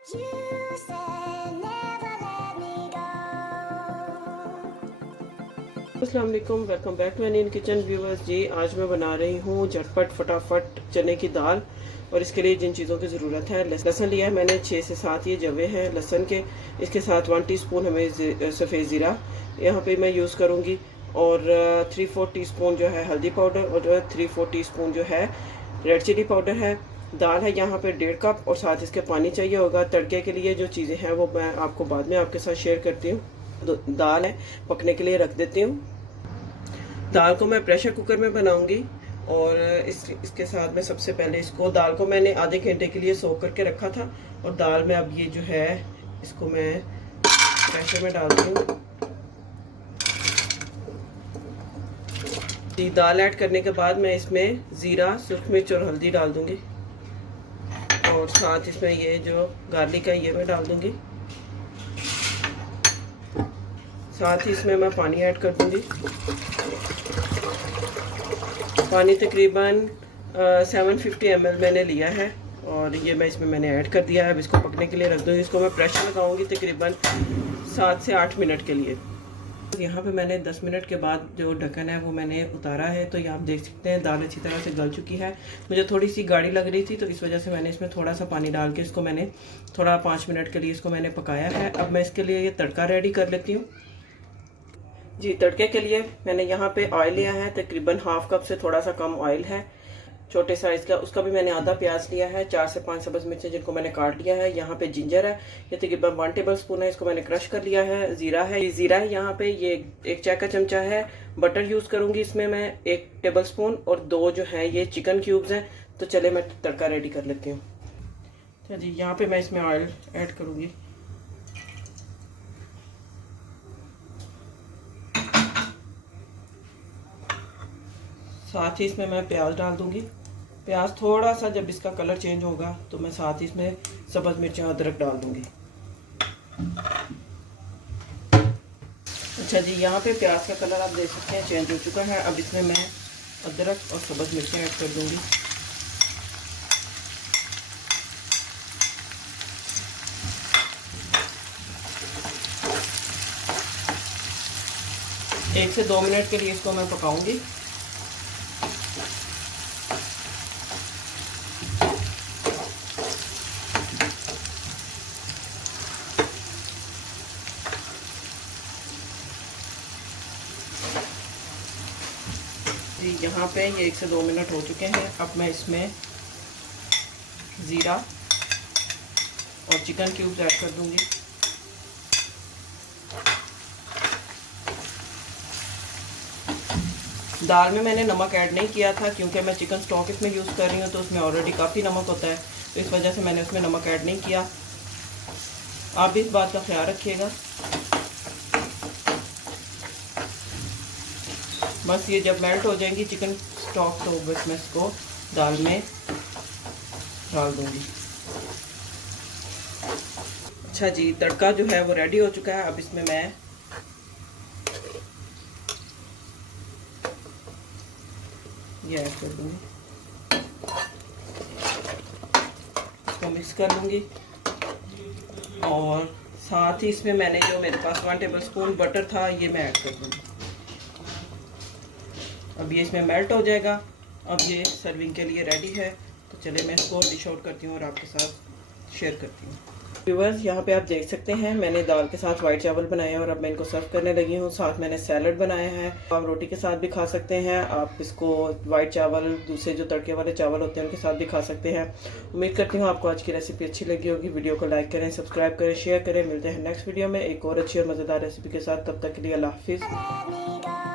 अस्सलाम वालेकुम, welcome back to N kitchen viewers. जी आज मैं बना रही हूँ झटपट फटाफट चने की दाल। और इसके लिए जिन चीज़ों की ज़रूरत है, लहसुन लिया है मैंने 6 से 7 ये जवे हैं लहसुन के। इसके साथ 1 टीस्पून हमें सफ़ेद ज़ीरा यहाँ पे मैं यूज़ करूँगी, और 3-4 टीस्पून जो है हल्दी पाउडर, और 3-4 टीस्पून जो है रेड चिली पाउडर है। दाल है यहाँ पे 1.5 कप, और साथ इसके पानी चाहिए होगा। तड़के के लिए जो चीज़ें हैं वो मैं आपको बाद में आपके साथ शेयर करती हूँ। तो दाल है पकने के लिए रख देती हूँ। दाल को मैं प्रेशर कुकर में बनाऊंगी, और इसके साथ में सबसे पहले इसको दाल को मैंने आधे घंटे के लिए सोख करके रखा था, और दाल में अब ये जो है इसको मैं प्रेशर में डालती हूँ। दाल ऐड करने के बाद मैं इसमें ज़ीरा, सूखी मिर्च और हल्दी डाल दूंगी, और साथ इसमें ये जो गार्लिक है ये मैं डाल दूंगी। साथ ही इसमें मैं पानी ऐड कर दूंगी। पानी तकरीबन 750 ml मैंने लिया है, और ये मैं इसमें मैंने ऐड कर दिया है। अब इसको पकने के लिए रख दूँगी। इसको मैं प्रेशर लगाऊंगी तकरीबन 7 से 8 मिनट के लिए। यहाँ पे मैंने 10 मिनट के बाद जो ढक्कन है वो मैंने उतारा है, तो यहाँ आप देख सकते हैं दाल अच्छी तरह से गल चुकी है। मुझे थोड़ी सी गाढ़ी लग रही थी, तो इस वजह से मैंने इसमें थोड़ा सा पानी डाल के इसको मैंने थोड़ा 5 मिनट के लिए इसको मैंने पकाया है। अब मैं इसके लिए ये तड़का रेडी कर लेती हूँ। जी तड़के के लिए मैंने यहाँ पे ऑयल लिया है, तकरीबन हाफ कप से थोड़ा सा कम ऑयल है, छोटे साइज़ का। उसका भी मैंने आधा प्याज लिया है, 4 से 5 सब्ज़ मिर्चें जिनको मैंने काट लिया है। यहाँ पे जिंजर है, ये तकरीबन 1 टेबल स्पून है, इसको मैंने क्रश कर लिया है। ज़ीरा है, ये ज़ीरा है यहाँ पे, ये 1 चाय का चमचा है। बटर यूज़ करूँगी इसमें मैं 1 टेबल स्पून, और 2 जो है ये चिकन क्यूब्स हैं। तो चले मैं तड़का रेडी कर लेती हूँ। तो जी यहाँ पर मैं इसमें ऑयल ऐड करूँगी। साथ ही इसमें मैं प्याज डाल दूंगी। प्याज थोड़ा सा जब इसका कलर चेंज होगा तो मैं साथ ही इसमें सब्ज़ मिर्च और अदरक डाल दूंगी। अच्छा जी यहाँ पे प्याज का कलर आप देख सकते हैं चेंज हो चुका है। अब इसमें मैं अदरक और सब्ज़ मिर्चें ऐड कर दूंगी। एक से 2 मिनट के लिए इसको मैं पकाऊंगी। जी यहाँ पे ये 1 से 2 मिनट हो चुके हैं। अब मैं इसमें ज़ीरा और चिकन क्यूब्स ऐड कर दूंगी। दाल में मैंने नमक ऐड नहीं किया था, क्योंकि मैं चिकन स्टॉक इसमें यूज़ कर रही हूँ, तो उसमें ऑलरेडी काफ़ी नमक होता है, तो इस वजह से मैंने उसमें नमक ऐड नहीं किया। आप भी इस बात का ख्याल रखिएगा। बस ये जब मेल्ट हो जाएंगी चिकन स्टॉक, तो बस मैं इसको दाल में डाल दूंगी। अच्छा जी तड़का जो है वो रेडी हो चुका है। अब इसमें मैं ये ऐड कर दूंगी, इसको मिक्स कर लूँगी, और साथ ही इसमें मैंने जो मेरे पास 1 टेबल स्पून बटर था ये मैं ऐड कर दूँगी। अब ये इसमें मेल्ट हो जाएगा। अब ये सर्विंग के लिए रेडी है। तो चले मैं इसको डिश आउट करती हूँ और आपके साथ शेयर करती हूँ। व्यूअर्स यहाँ पे आप देख सकते हैं मैंने दाल के साथ वाइट चावल बनाए हैं, और अब मैं इनको सर्व करने लगी हूँ। साथ मैंने सैलड बनाया है, आप रोटी के साथ भी खा सकते हैं। आप इसको वाइट चावल, दूसरे जो तड़के वाले चावल होते हैं उनके साथ भी खा सकते हैं। उम्मीद करती हूँ आपको आज की रेसिपी अच्छी लगी होगी। वीडियो को लाइक करें, सब्सक्राइब करें, शेयर करें। मिलते हैं नेक्स्ट वीडियो में एक और अच्छी और मज़ेदार रेसिपी के साथ। तब तक के लिए अल्लाह हाफिज़।